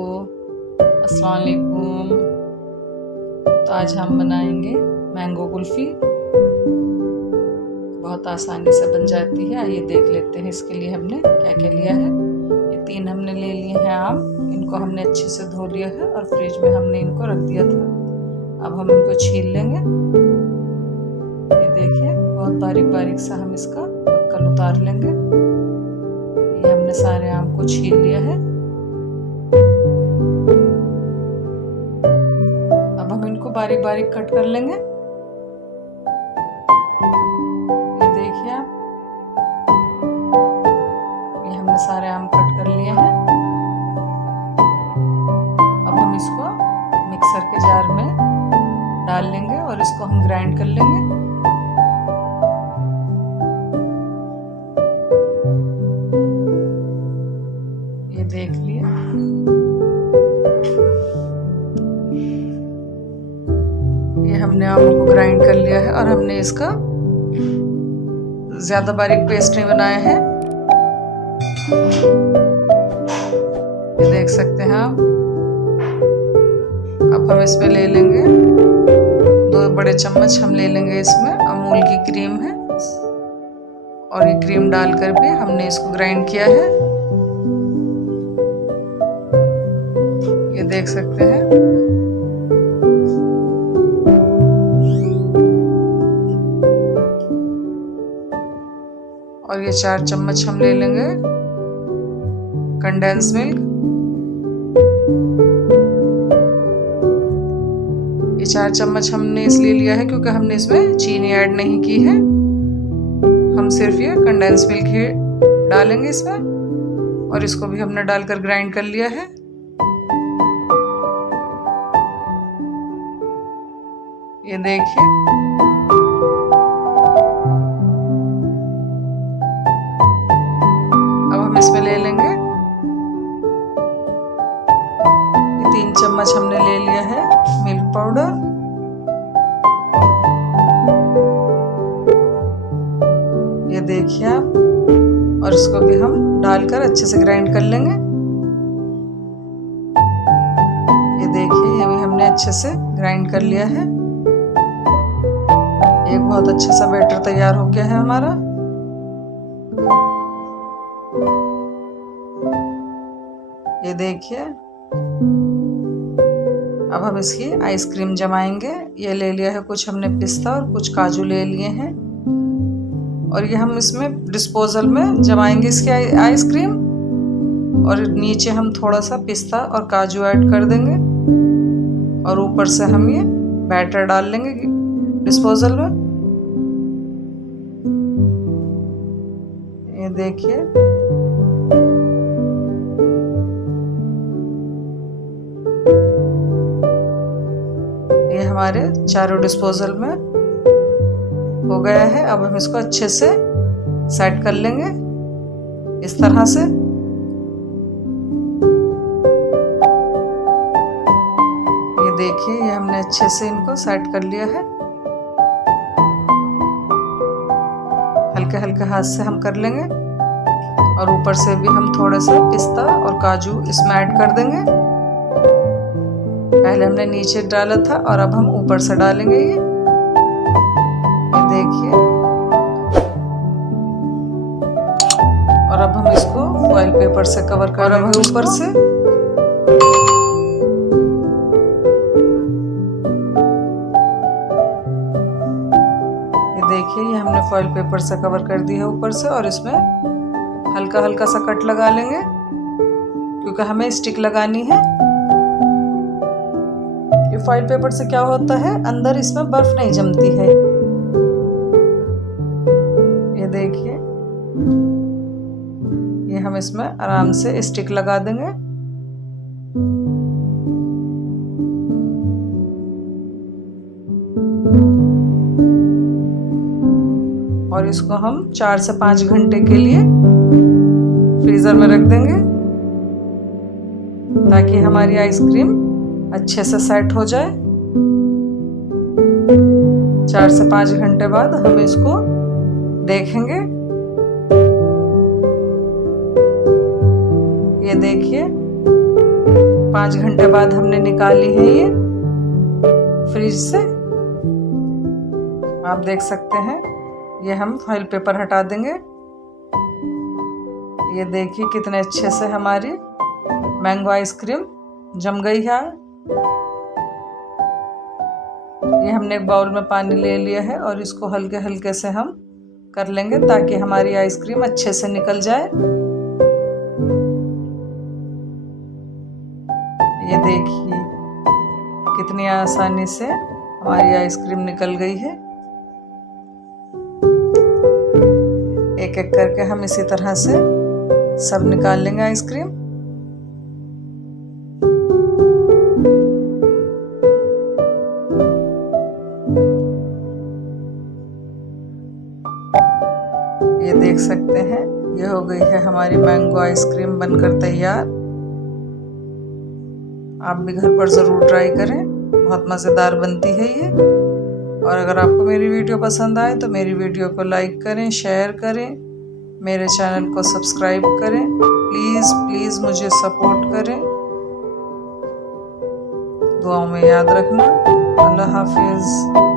अस्सलाम वालेकुम। तो आज हम बनाएंगे मैंगो कुल्फ़ी। बहुत आसानी से बन जाती है। आइए देख लेते हैं इसके लिए हमने क्या क्या लिया है। ये 3 हमने ले लिए हैं आम। इनको हमने अच्छे से धो लिया है और फ्रिज में हमने इनको रख दिया था। अब हम इनको छील लेंगे। ये देखिए बहुत बारीक बारीक सा हम इसका पक्कल उतार लेंगे। ये हमने सारे आम को छील लिया है। अब हम इनको बारीक बारीक कट कर लेंगे। ये देखिए आप, ये हमने सारे आम कट कर लिए हैं। अब हम इसको मिक्सर के जार में डाल लेंगे और इसको हम ग्राइंड कर लेंगे। ये देख लिए, ये हमने आमों को ग्राइंड कर लिया है और हमने इसका ज्यादा बारीक पेस्ट नहीं बनाया है। ये देख सकते हैं आप। अब हम इसमें ले लेंगे 2 बड़े चम्मच हम ले लेंगे। इसमें अमूल की क्रीम है और ये क्रीम डालकर भी हमने इसको ग्राइंड किया है। ये देख सकते हैं। और ये 4 चम्मच हम ले लेंगे कंडेंस मिल्क। ये 4 चम्मच हमने इसलिए लिया है क्योंकि हमने इसमें चीनी ऐड नहीं की है। हम सिर्फ ये कंडेंस मिल्क ही डालेंगे इसमें और इसको भी हमने डालकर ग्राइंड कर लिया है। ये देखिए, अब हम इसमें ले लेंगे ये 3 चम्मच हमने ले लिया है मिल्क पाउडर। ये देखिए आप, और इसको भी हम डालकर अच्छे से ग्राइंड कर लेंगे। ये देखिए, ये भी हमने अच्छे से ग्राइंड कर लिया है। एक बहुत अच्छा सा बैटर तैयार हो गया है हमारा। ये देखिए, अब हम इसकी आइसक्रीम जमाएंगे। ये ले लिया है कुछ हमने पिस्ता और कुछ काजू ले लिए हैं और ये हम इसमें डिस्पोजल में जमाएंगे इसकी आइसक्रीम। और नीचे हम थोड़ा सा पिस्ता और काजू ऐड कर देंगे और ऊपर से हम ये बैटर डाल लेंगे डिस्पोजल में। ये देखिए, ये हमारे चारों डिस्पोजल में हो गया है। अब हम इसको अच्छे से सेट कर लेंगे इस तरह से। ये देखिए, ये हमने अच्छे से इनको सेट कर लिया है। हल्के हल्के हाथ से हम कर लेंगे और ऊपर से भी हम थोड़ा सा पिस्ता और काजू इसमें ऐड कर देंगे। पहले हमने नीचे डाला था और अब हम ऊपर से डालेंगे ये देखिए। और अब हम इसको फॉइल पेपर से कवर कर देंगे ऊपर से। देखिए, ये हमने फॉइल पेपर से कवर कर दिया है ऊपर से और इसमें हल्का हल्का सा कट लगा लेंगे क्योंकि हमें स्टिक लगानी है। ये फॉइल पेपर से क्या होता है, अंदर इसमें बर्फ नहीं जमती है। ये देखिए, ये हम इसमें आराम से स्टिक लगा देंगे। और इसको हम 4 से 5 घंटे के लिए फ्रीजर में रख देंगे ताकि हमारी आइसक्रीम अच्छे से सेट हो जाए। 4 से 5 घंटे बाद हम इसको देखेंगे। ये देखिए 5 घंटे बाद हमने निकाली है ये फ्रिज से। आप देख सकते हैं, ये हम फॉइल पेपर हटा देंगे। ये देखिए कितने अच्छे से हमारी मैंगो आइसक्रीम जम गई है। ये हमने एक बाउल में पानी ले लिया है और इसको हल्के हल्के से हम कर लेंगे ताकि हमारी आइसक्रीम अच्छे से निकल जाए। ये देखिए कितनी आसानी से हमारी आइसक्रीम निकल गई है। एक एक करके हम इसी तरह से सब निकाल लेंगे आइसक्रीम। ये देख सकते हैं, ये हो गई है हमारी मैंगो आइसक्रीम बनकर तैयार। आप भी घर पर ज़रूर ट्राई करें, बहुत मज़ेदार बनती है ये। और अगर आपको मेरी वीडियो पसंद आए तो मेरी वीडियो को लाइक करें, शेयर करें, मेरे चैनल को सब्सक्राइब करें। प्लीज़ प्लीज़ मुझे सपोर्ट करें। दुआओं में याद रखना। अल्लाह हाफिज़।